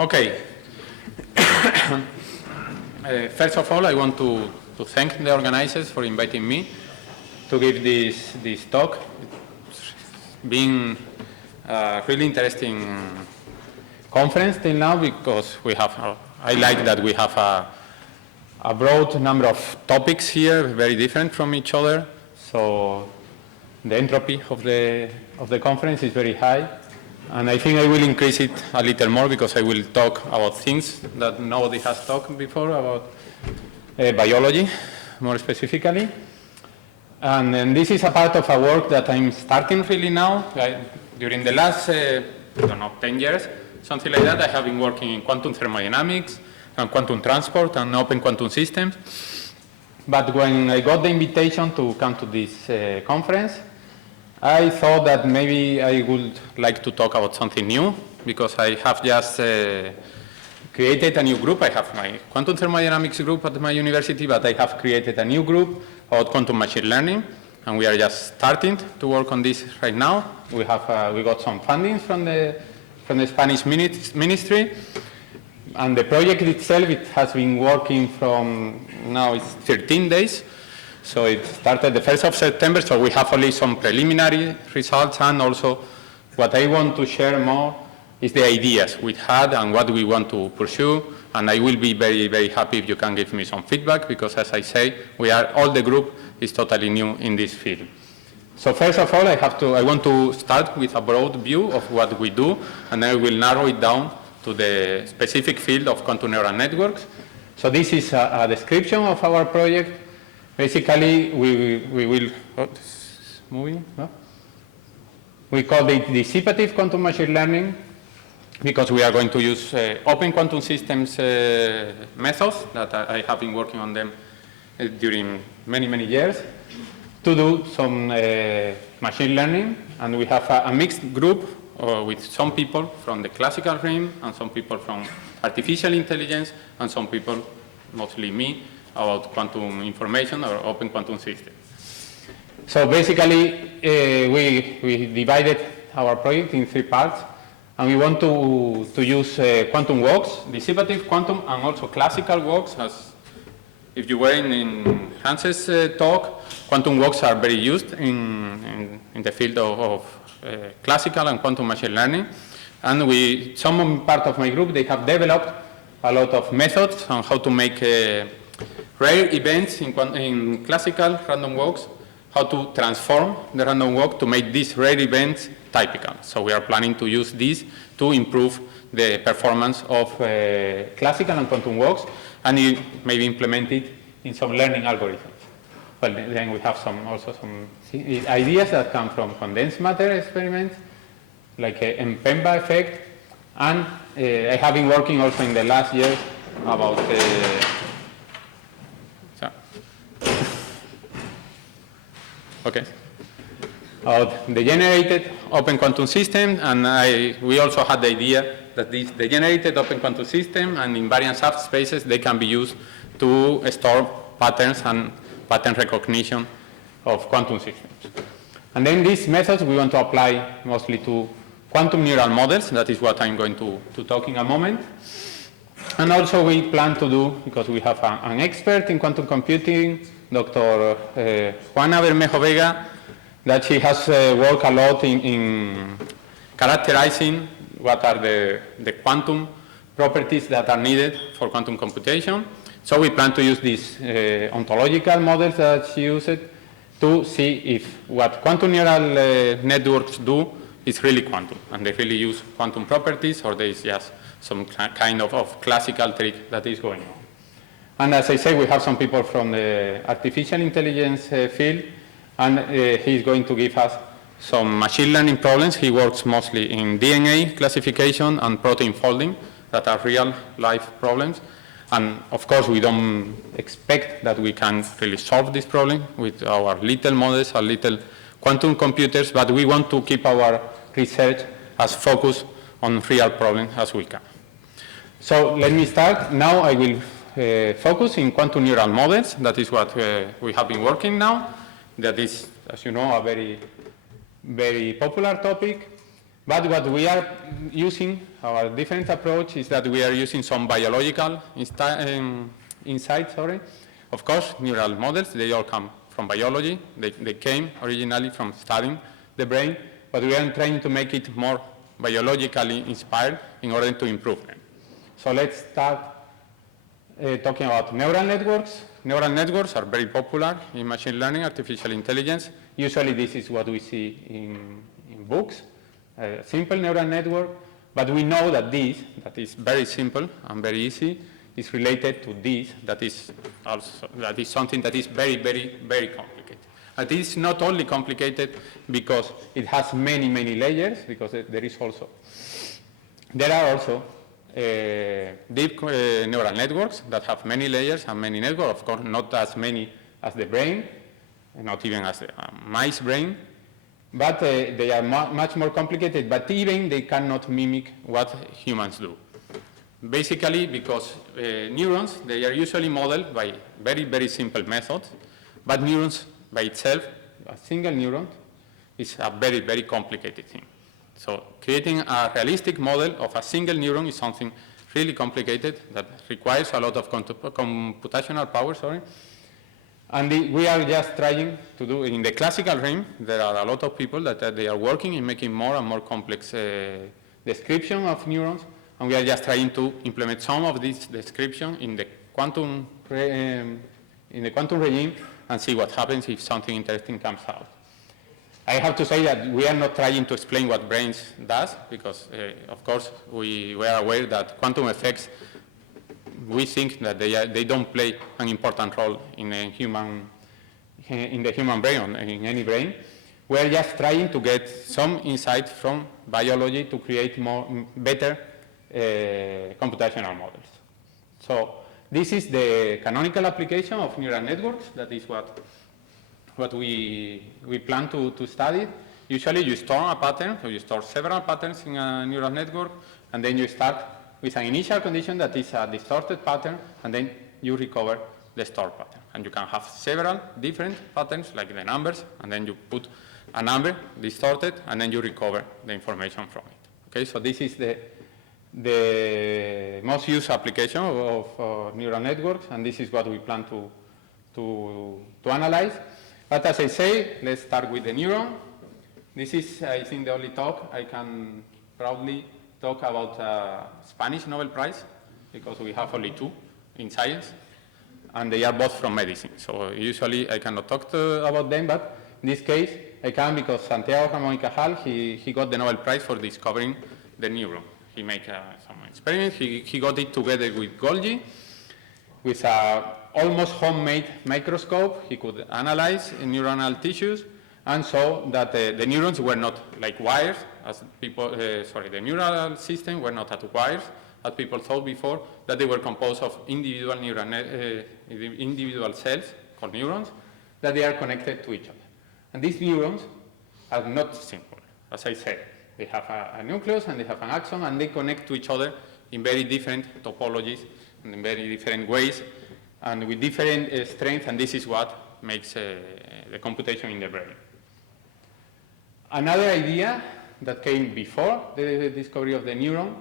Okay. First of all, I want to thank the organizers for inviting me to give this talk. It's been a really interesting conference till now because we have, I like that we have a broad number of topics here, very different from each other. So the entropy of the conference is very high. And I think I will increase it a little more because I will talk about things that nobody has talked before about biology, more specifically. And then this is a part of a work that I'm starting really now. During the last, 10 years, something like that, I have been working in quantum thermodynamics and quantum transport and open quantum systems. But when I got the invitation to come to this conference, I thought that maybe I would like to talk about something new because I have just created a new group. I have my quantum thermodynamics group at my university, but I have created a new group about quantum machine learning, and we are just starting to work on this right now. We got some funding from the Spanish ministry, and the project itself, it has been working from now it's 13 days. So it started the 1st of September, so we have only some preliminary results, and also what I want to share more is the ideas we had and what we want to pursue, and I will be very, very happy if you can give me some feedback, because as I say, all the group is totally new in this field. So first of all, I want to start with a broad view of what we do, and then I will narrow it down to the specific field of quantum neural networks. So this is a description of our project. Basically, we will, moving, no? We call it dissipative quantum machine learning because we are going to use open quantum systems methods that I have been working on them during many, many years to do some machine learning. And we have a mixed group with some people from the classical realm and some people from artificial intelligence and some people, mostly me, about quantum information or open quantum systems. So basically, we divided our project in 3 parts, and we want to use quantum walks, dissipative quantum, and also classical walks. As if you were in Hans's talk, quantum walks are very used in the field of classical and quantum machine learning. And some part of my group, they have developed a lot of methods on how to make rare events in classical random walks, how to transform the random walk to make these rare events typical. So we are planning to use this to improve the performance of classical and quantum walks, and maybe implement it in some learning algorithms. Well, then we have also some ideas that come from condensed matter experiments, like a Mpemba effect, and I have been working also in the last years about about the generated open quantum system, and we also had the idea that the generated open quantum system and invariant subspaces, they can be used to store patterns and pattern recognition of quantum systems. And then these methods we want to apply mostly to quantum neural models. That is what I'm going to talk in a moment. And also we plan to do, because we have an expert in quantum computing, Dr. Juana Bermejo Vega, that she has worked a lot in characterizing what are the quantum properties that are needed for quantum computation. So we plan to use these ontological models that she used to see if what quantum neural networks do is really quantum, and they really use quantum properties, or there is just some kind of classical trick that is going on. And as I say, we have some people from the artificial intelligence field, and he's going to give us some machine learning problems. He works mostly in DNA classification and protein folding that are real life problems. And of course, we don't expect that we can really solve this problem with our little models, our little quantum computers, but we want to keep our research as focused on real problems as we can. So let me start. Now I will focus in quantum neural models. That is what we have been working now. That is, as you know, a very, very popular topic. But what we are using our different approach is that we are using some biological insights, Of course, neural models, they all come from biology. They came originally from studying the brain, but we are trying to make it more biologically inspired in order to improve them. So let's start talking about neural networks. Neural networks are very popular in machine learning, artificial intelligence. Usually this is what we see in books, a simple neural network, but we know that this, that is very simple and very easy, is related to this, that is something that is very, very, very complicated. And it is not only complicated because it has many, many layers, because there are also deep neural networks that have many layers and many networks, of course not as many as the brain, not even as the mice brain, but they are much more complicated, but even they cannot mimic what humans do. Basically because neurons, they are usually modeled by very, very simple methods, but neurons by itself, a single neuron, is a very, very complicated thing. So creating a realistic model of a single neuron is something really complicated that requires a lot of computational power, And we are just trying to do, in the classical realm, there are a lot of people that they are working in making more and more complex description of neurons, and we are just trying to implement some of this description in the quantum regime and see what happens if something interesting comes out. I have to say that we are not trying to explain what brains does, because of course we are aware that quantum effects, we think that they don't play an important role in the human brain, or in any brain. We are just trying to get some insight from biology to create better computational models. So this is the canonical application of neural networks. That is what we plan to study. Usually you store a pattern, so you store several patterns in a neural network, and then you start with an initial condition that is a distorted pattern, and then you recover the stored pattern. And you can have several different patterns, like the numbers, and then you put a number distorted, and then you recover the information from it. Okay, so this is the most used application of neural networks, and this is what we plan to analyze. But as I say, let's start with the neuron. This is, I think, the only talk I can proudly talk about a Spanish Nobel Prize, because we have only 2 in science, and they are both from medicine. So usually I cannot talk about them, but in this case I can, because Santiago Ramón y Cajal, he got the Nobel Prize for discovering the neuron. He made some experiments. He got it together with Golgi, with a almost homemade microscope. He could analyze neuronal tissues and saw that the neurons were not like wires, as people, the neural system were not at wires, as people thought before, that they were composed of individual individual cells called neurons, that they are connected to each other. And these neurons are not simple. As I said, they have a nucleus and they have an axon, and they connect to each other in very different topologies and in very different ways and with different strengths, and this is what makes the computation in the brain. Another idea that came before the discovery of the neuron,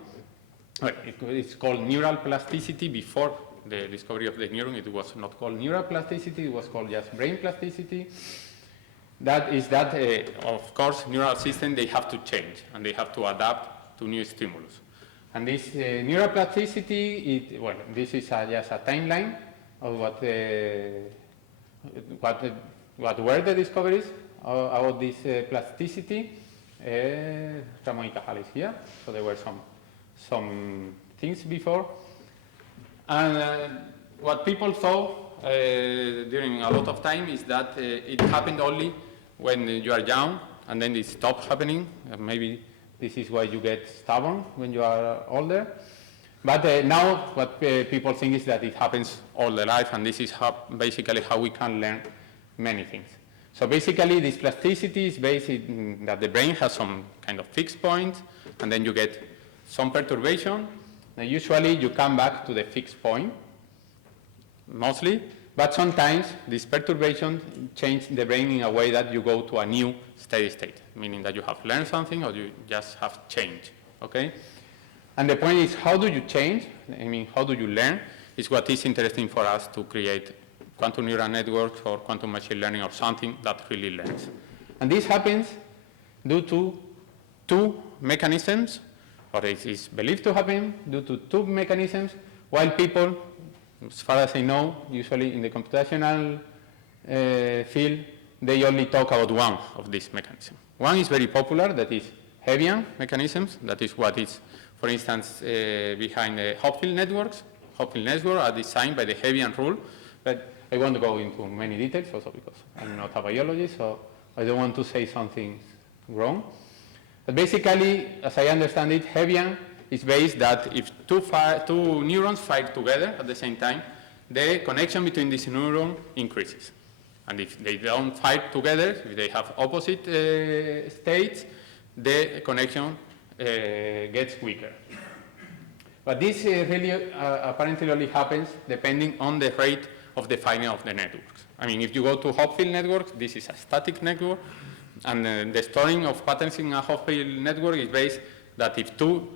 it's called neural plasticity. Before the discovery of the neuron, it was not called neural plasticity, it was called just brain plasticity. That is that, of course, neural systems, they have to change and they have to adapt to new stimulus. And this neuroplasticity, this is just a timeline of what were the discoveries about this plasticity. Ramón y Cajal is here, so there were some things before. And what people thought during a lot of time is that it happened only when you are young, and then it stops happening. Maybe this is why you get stubborn when you are older. But now what people think is that it happens all the life, and this is basically how we can learn many things. So basically this plasticity is based in that the brain has some kind of fixed point, and then you get some perturbation, and usually you come back to the fixed point, mostly. But sometimes this perturbation changes the brain in a way that you go to a new steady state, meaning that you have learned something or you just have changed, okay? And the point is, how do you change? I mean, how do you learn? Is what is interesting for us to create quantum neural networks or quantum machine learning or something that really learns. And this happens due to two mechanisms, or it is believed to happen due to two mechanisms, while people, as far as I know, usually in the computational field, they only talk about one of these mechanisms. One is very popular, that is Hebbian mechanisms. That is what is, for instance, behind the Hopfield networks. Hopfield networks are designed by the Hebbian rule, but I won't go into many details also because I'm not a biologist, so I don't want to say something wrong. But basically, as I understand it, Hebbian is based that if two neurons fire together at the same time, the connection between these neurons increases. And if they don't fire together, if they have opposite states, the connection gets weaker. But this really apparently only happens depending on the rate of the firing of the networks. I mean, if you go to Hopfield networks, this is a static network, and the storing of patterns in a Hopfield network is based that if two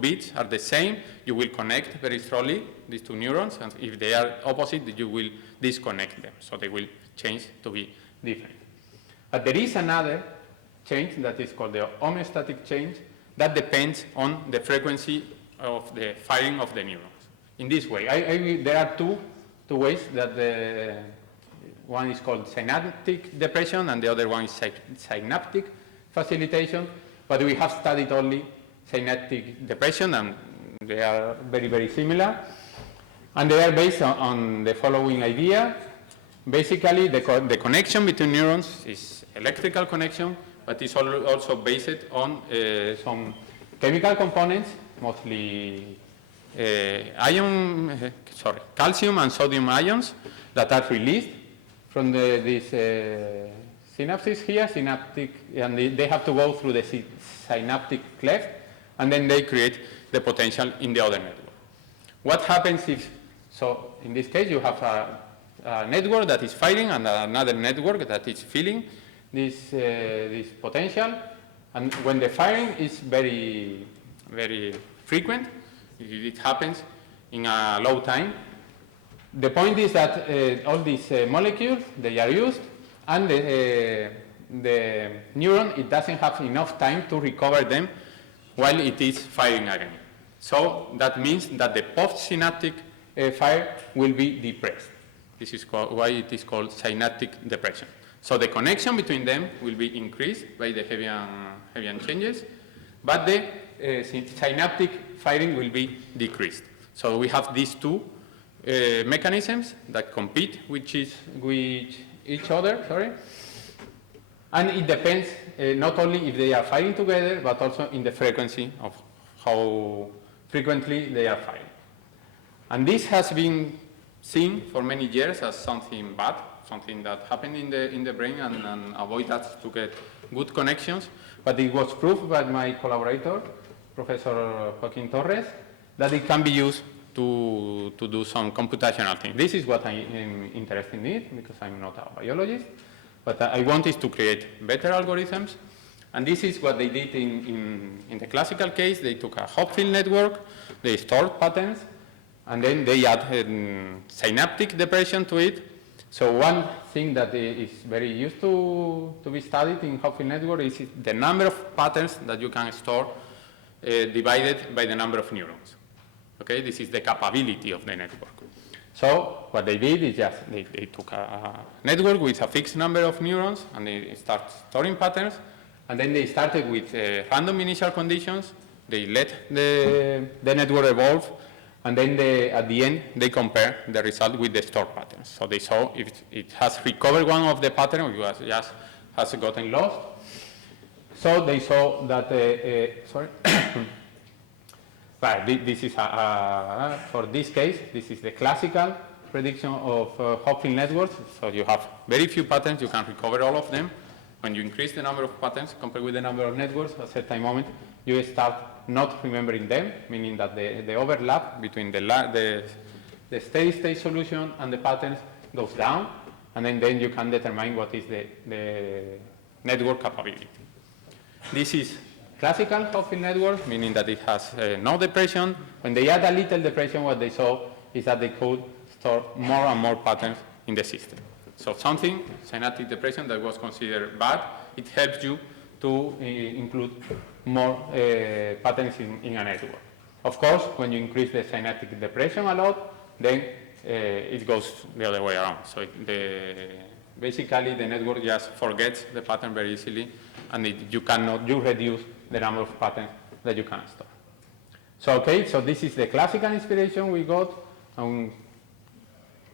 bits are the same, you will connect very strongly these two neurons, and if they are opposite, you will disconnect them, so they will change to be different. But there is another change that is called the homeostatic change that depends on the frequency of the firing of the neurons. In this way, there are two ways that one is called synaptic depression and the other one is synaptic facilitation, but we have studied only synaptic depression and they are very, very similar. And they are based on the following idea. Basically, the connection between neurons is electrical connection, but it's also based on some chemical components, mostly calcium and sodium ions that are released from these synapses here, synaptic, and they have to go through the synaptic cleft, and then they create the potential in the other network. What happens if, so in this case, you have a network that is firing and another network that is feeling this potential, and when the firing is very, very frequent, it happens in a low time. The point is that all these molecules, they are used, and the neuron, it doesn't have enough time to recover them while it is firing again. So that means that the postsynaptic fire will be depressed. This is why it is called synaptic depression. So the connection between them will be increased by the Hebbian changes, but the synaptic firing will be decreased. So we have these two mechanisms that compete with each other, and it depends not only if they are firing together, but also in the frequency of how frequently they are firing. And this has been seen for many years as something bad, something that happened in the brain, and avoid that to get good connections. But it was proved by my collaborator, Professor Joaquin Torres, that it can be used to do some computational things. This is what I am interested in because I'm not a biologist, but I wanted to create better algorithms. And this is what they did in the classical case. They took a Hopfield network, they stored patterns, and then they added synaptic depression to it. So one thing that is very used to be studied in Hopfield network is the number of patterns that you can store divided by the number of neurons. Okay, this is the capability of the network. So what they did is just they took a network with a fixed number of neurons and they start storing patterns, and then they started with random initial conditions. They let the network evolve, and then at the end they compare the result with the stored patterns. So they saw if it has recovered one of the patterns or it just has gotten lost. So they saw that But this is for this case, this is the classical prediction of Hopfield networks. So you have very few patterns, you can recover all of them. When you increase the number of patterns compared with the number of networks, at a certain moment, you start not remembering them, meaning that the overlap between the steady state solution and the patterns goes down, and then you can determine what is the network capability. This is classical Hopfield network, meaning that it has no depression. When they add a little depression, what they saw is that they could store more and more patterns in the system. So something, synaptic depression, that was considered bad, it helps you to include more patterns in a network. Of course, when you increase the synaptic depression a lot, then it goes the other way around. So basically the network just forgets the pattern very easily, and you reduce the number of patterns that you can store. So okay, so this is the classical inspiration we got.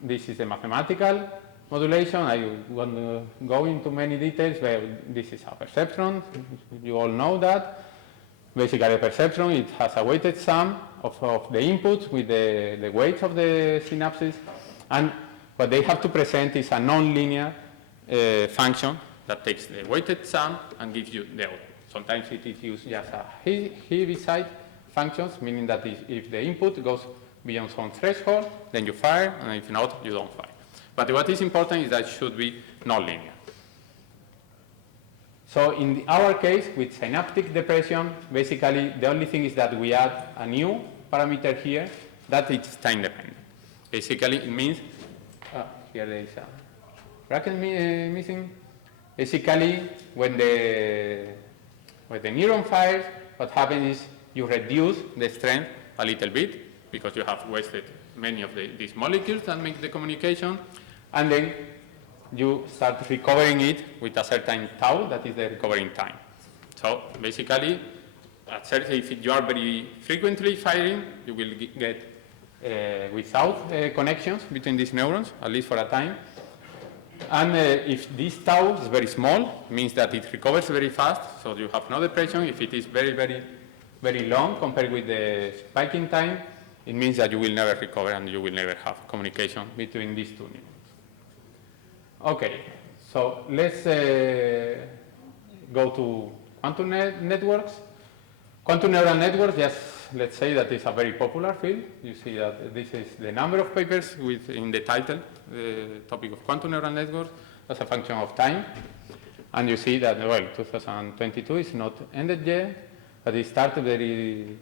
This is the mathematical modulation. I won't go into many details, but this is a perceptron. You all know that. Basically, a perceptron, it has a weighted sum of the inputs with the weights of the synapses, and what they have to present is a non-linear function that takes the weighted sum and gives you the output. Sometimes it is used just a Heaviside functions, meaning that if the input goes beyond some threshold, then you fire, and if not, you don't fire. But what is important is that it should be non-linear. So in our case, with synaptic depression, basically the only thing is that we add a new parameter here that it's time dependent. Basically, it means, here there is a bracket missing. Basically, when the neuron fires, what happens is you reduce the strength a little bit because you have wasted many of these molecules that make the communication, and then you start recovering it with a certain tau, that is the recovering time. So basically, if you are very frequently firing, you will get without connections between these neurons, at least for a time. And if this tau is very small, it means that it recovers very fast, so you have no depression. If it is very, very, very long compared with the spiking time, it means that you will never recover and you will never have communication between these two neurons. Okay, so let's go to quantum networks. Quantum neural networks, just let's say that it's a very popular field. You see that this is the number of papers in the title, the topic of quantum neural networks as a function of time. And you see that, well, 2022 is not ended yet, but it started very,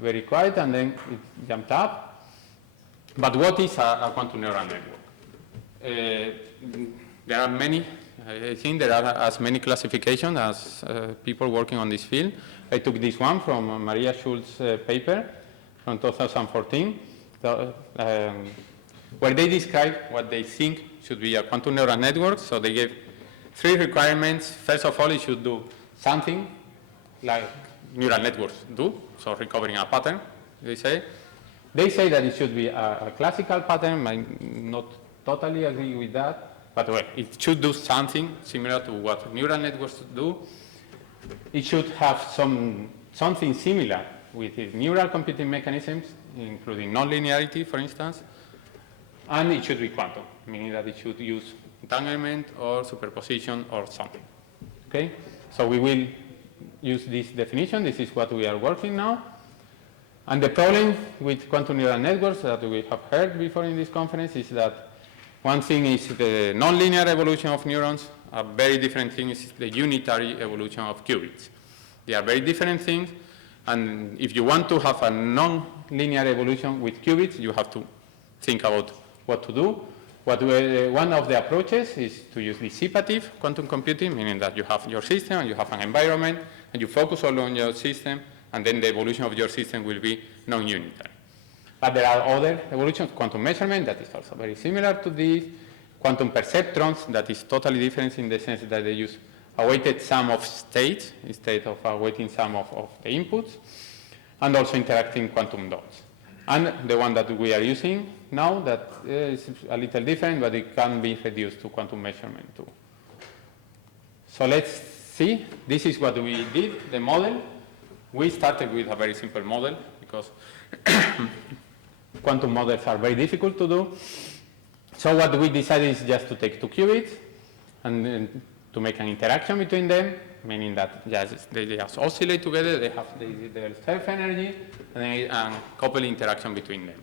very quiet and then it jumped up. But what is a quantum neural network? There are many, I think there are as many classifications as people working on this field. I took this one from Maria Schultz's paper from 2014, where they describe what they think should be a quantum neural network. So they gave 3 requirements. First of all, it should do something like neural networks do, so recovering a pattern, they say. They say that it should be a classical pattern. I not totally agree with that, but well, it should do something similar to what neural networks do. It should have something similar with its neural computing mechanisms, including nonlinearity, for instance, and it should be quantum, meaning that it should use entanglement or superposition or something. Okay, so we will use this definition. This is what we are working now. And the problem with quantum neural networks that we have heard before in this conference is that one thing is the nonlinear evolution of neurons. A very different thing is the unitary evolution of qubits. They are very different things, and if you want to have a non-linear evolution with qubits, you have to think about what to do. One of the approaches is to use dissipative quantum computing, meaning that you have your system and you have an environment, and you focus all on your system, and then the evolution of your system will be non-unitary. But there are other evolutions, quantum measurement, that is also very similar to this, quantum perceptrons, that is totally different in the sense that they use a weighted sum of states instead of a weighted sum of the inputs, and also interacting quantum dots. And the one that we are using now that is a little different, but it can be reduced to quantum measurement too. So let's see. This is what we did, the model. We started with a very simple model because quantum models are very difficult to do. So what we decided is just to take 2 qubits and to make an interaction between them, meaning that they just oscillate together, they have their self-energy, and couple interaction between them.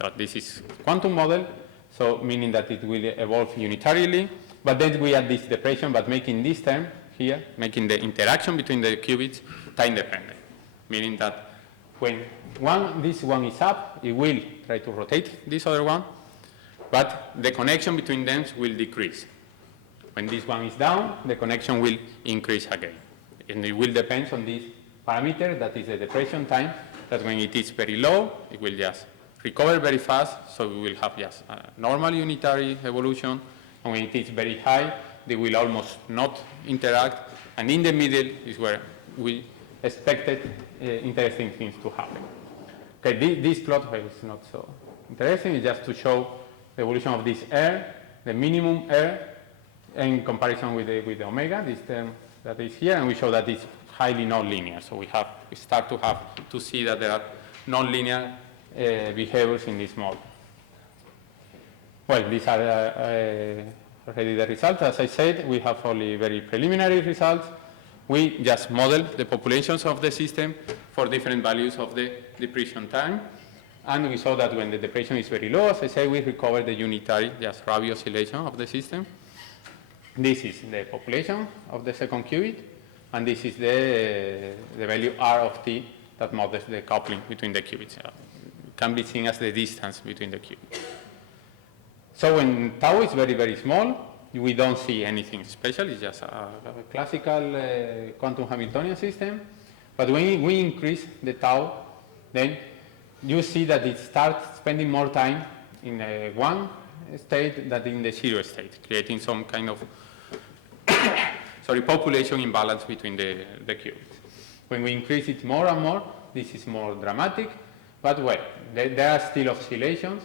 So this is quantum model, so meaning that it will evolve unitarily, but then we add this depression, but making this term here, making the interaction between the qubits time dependent, meaning that when this one is up, it will try to rotate this other one, but the connection between them will decrease. When this one is down, the connection will increase again. And it will depend on this parameter, that is the depression time, that when it is very low, it will just recover very fast, so we will have just a normal unitary evolution, and when it is very high, they will almost not interact, and in the middle is where we expected interesting things to happen. Okay, this plot is not so interesting, it's just to show the evolution of this R, the minimum R, in comparison with the omega, this term that is here, and we show that it's highly nonlinear. So we start to see that there are nonlinear behaviors in this model. Well, these are already the results. As I said, we have only very preliminary results. We just model the populations of the system for different values of the depression time. And we saw that when the depression is very low, as I say, we recover the unitary, just Rabi oscillation of the system. This is the population of the second qubit, and this is the value R of t that models the coupling between the qubits. It can be seen as the distance between the qubits. So when tau is very, very small, we don't see anything special. It's just a classical quantum Hamiltonian system. But when we increase the tau, then you see that it starts spending more time in one state than in the zero state, creating some kind of population imbalance between the qubits. When we increase it more and more, this is more dramatic, but well, there are still oscillations,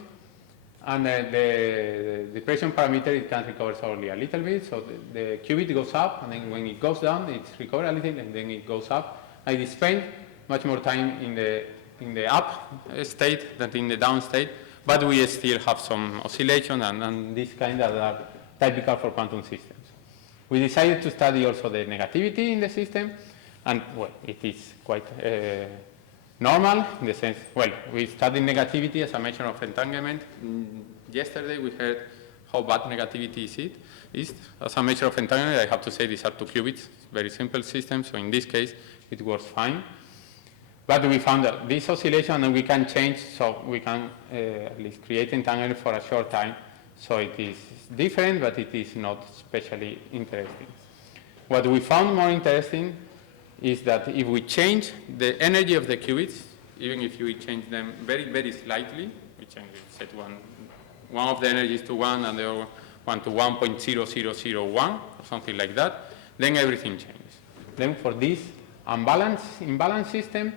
and the depression parameter, it can recover only a little bit, so the qubit goes up, and then when it goes down, it's recovered a little, and then it goes up, and it spends much more time in the up state than in the down state, but we still have some oscillation and this kind that are typical for quantum systems. We decided to study also the negativity in the system, and well, it is quite normal in the sense, well, we studied negativity as a measure of entanglement. Yesterday we heard how bad negativity is. As a measure of entanglement, I have to say these are two qubits, very simple system, so in this case it works fine. But we found that this oscillation, and we can change, so we can at least create entanglement for a short time. So it is different, but it is not especially interesting. What we found more interesting is that if we change the energy of the qubits, even if we change them very, very slightly, we change it, set one of the energies to 1 and the other one to 1.0001 or something like that, then everything changes. Then for this imbalanced system,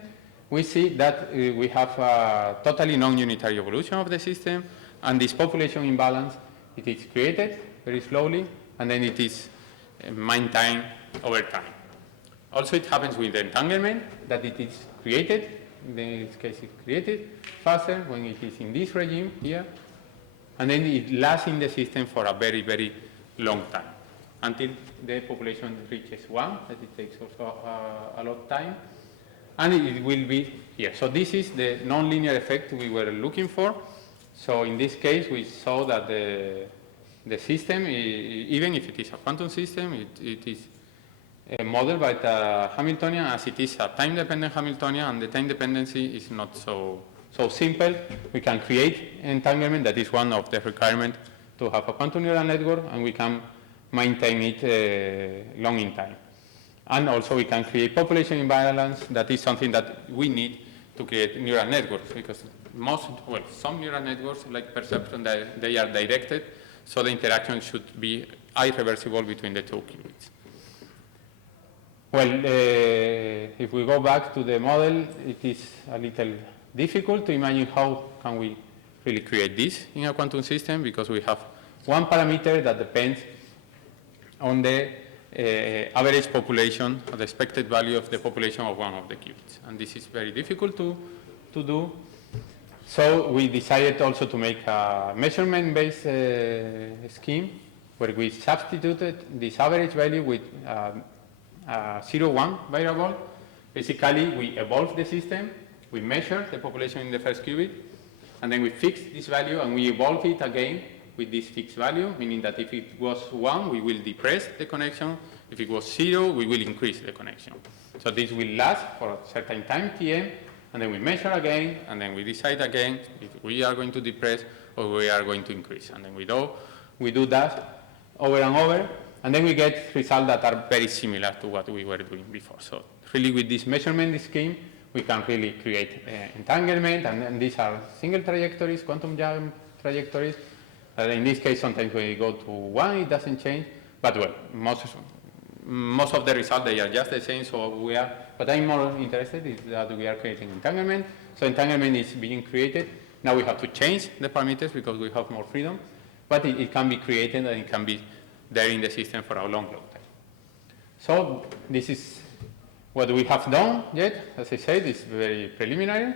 we see that we have a totally non-unitary evolution of the system, and this population imbalance, it is created very slowly, and then it is maintained over time. Also, it happens with the entanglement, that it is created, in this case it's created faster when it is in this regime here, and then it lasts in the system for a very, very long time, until the population reaches 1, that it takes also a lot of time, and it will be here. So this is the nonlinear effect we were looking for. So in this case, we saw that the system, even if it is a quantum system, it is modeled by the Hamiltonian, as it is a time-dependent Hamiltonian, and the time dependency is not so simple. We can create entanglement, that is one of the requirements to have a quantum neural network, and we can maintain it long in time. And also we can create population imbalance, that is something that we need to create neural networks, because some neural networks, like perceptron, they are directed, so the interaction should be irreversible between the two qubits. Well, if we go back to the model, it is a little difficult to imagine how can we really create this in a quantum system, because we have one parameter that depends on the average population, or the expected value of the population of one of the qubits. And this is very difficult to do. So we decided also to make a measurement-based scheme where we substituted this average value with a 0-1 variable. Basically, we evolve the system, we measure the population in the first qubit, and then we fix this value and we evolve it again with this fixed value, meaning that if it was 1, we will depress the connection. If it was 0, we will increase the connection. So this will last for a certain time, Tm, and then we measure again, and then we decide again if we are going to depress or we are going to increase. And then we do that over and over, and then we get results that are very similar to what we were doing before. So really with this measurement scheme, we can really create entanglement, and these are single trajectories, quantum jump trajectories. In this case, sometimes when we go to 1, it doesn't change, but well, most of the results, they are just the same, so what I'm more interested is that we are creating entanglement. So entanglement is being created. Now we have to change the parameters because we have more freedom, but it can be created and it can be there in the system for a long time. So this is what we have done yet. As I said, it's very preliminary.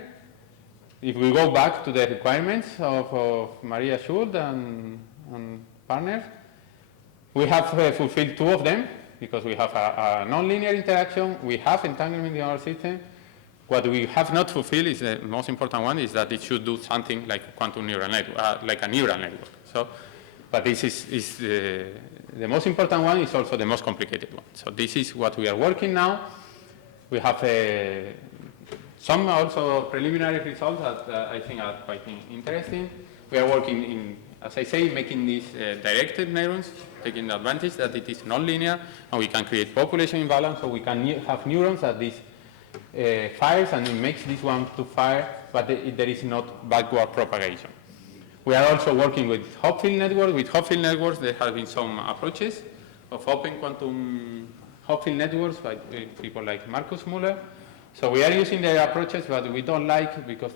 If we go back to the requirements of Maria Schuld and partners, we have fulfilled 2 of them because we have a nonlinear interaction, we have entanglement in our system. What we have not fulfilled is the most important one, is that it should do something like a quantum neural network, like a neural network. So, but this is the most important one, is also the most complicated one. So this is what we are working now. We have some also preliminary results that I think are quite interesting. We are working in, as I say, making these directed neurons, taking the advantage that it is nonlinear, and we can create population imbalance, so we can have neurons that this fires and it makes this one to fire, but there is not backward propagation. We are also working with Hopfield networks. With Hopfield networks, there have been some approaches of open quantum Hopfield networks by people like Markus Müller. So we are using their approaches, but we don't like, because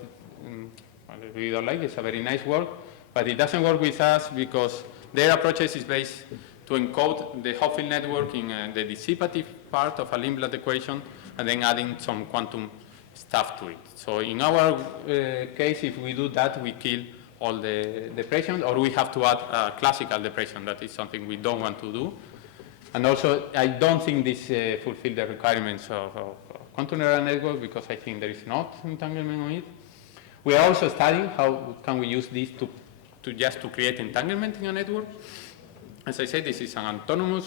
we don't like, it's a very nice work, but it doesn't work with us because their approaches is based to encode the Hopfield network in the dissipative part of a Lindblad equation and then adding some quantum stuff to it. So in our case, if we do that, we kill all the depression, or we have to add classical depression. That is something we don't want to do. And also, I don't think this fulfills the requirements of quantum neural network, because I think there is not entanglement on it. We are also studying how can we use this to just to create entanglement in a network. As I said, this is an autonomous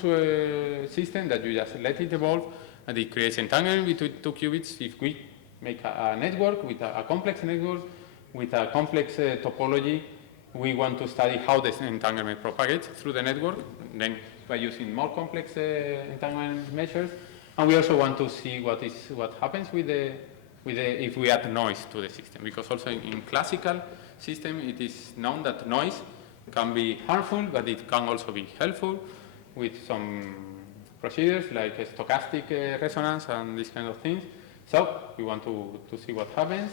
system that you just let it evolve, and it creates entanglement between 2 qubits. If we make a network with a complex network with a complex topology, we want to study how this entanglement propagates through the network, then by using more complex entanglement measures. And we also want to see what happens with if we add noise to the system, because also in classical system it is known that noise can be harmful, but it can also be helpful with some procedures like stochastic resonance and these kind of things. So we want to see what happens.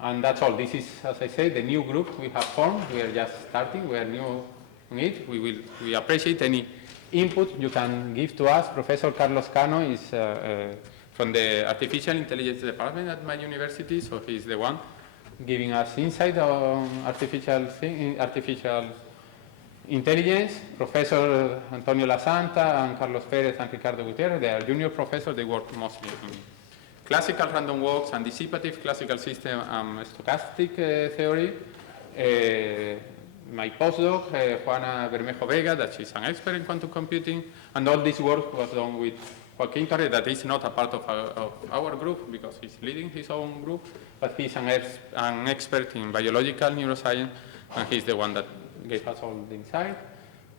And that's all. This is, as I say, the new group we have formed. We are just starting. We are new on it. We appreciate any input you can give to us. Professor Carlos Cano is from the Artificial Intelligence Department at my university, so he's the one giving us insight on artificial intelligence. Professor Antonio Lasanta and Carlos Perez and Ricardo Gutierrez, they are junior professors. They work mostly on classical random walks and dissipative classical system and stochastic theory. My postdoc, Juana Bermejo Vega, that she's an expert in quantum computing, and all this work was done with Joaquin Torre, that is not a part of our group because he's leading his own group, but he's an expert in biological neuroscience, and he's the one that gave us all the insight,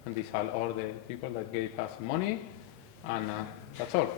and these are all the people that gave us money, and that's all.